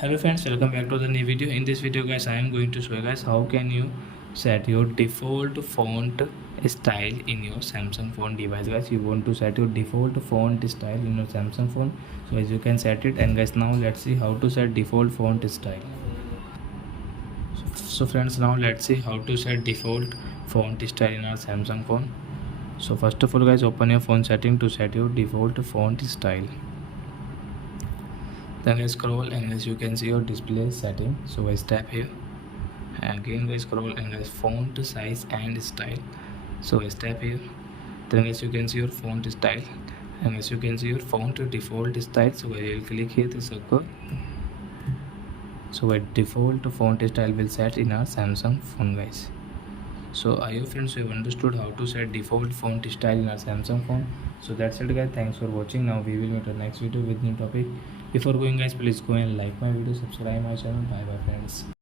Hello friends, welcome back to the new video. In this video guys, I am going to show you guys how can you set your default font style in your Samsung phone device. Guys, you want to set your default font style in your Samsung phone, so as you can set it. And guys, now let's see how to set default font style. So friends, now let's see how to set default font style in our Samsung phone. So first of all guys, open your phone setting to set your default font style. Then I scroll and as you can see your display setting, so I tap here. Again I scroll and as font size and style, so I tap here. Then as you can see your font style, and as you can see your font default style, so I will click here the circle. So a default font style will set in our Samsung phone guys. So I hope friends you have understood how to set default font style in our Samsung phone. So that's it guys, thanks for watching. Now we will meet in the next video with new topic. Before going guys, please go and like my video, subscribe my channel. Bye bye friends.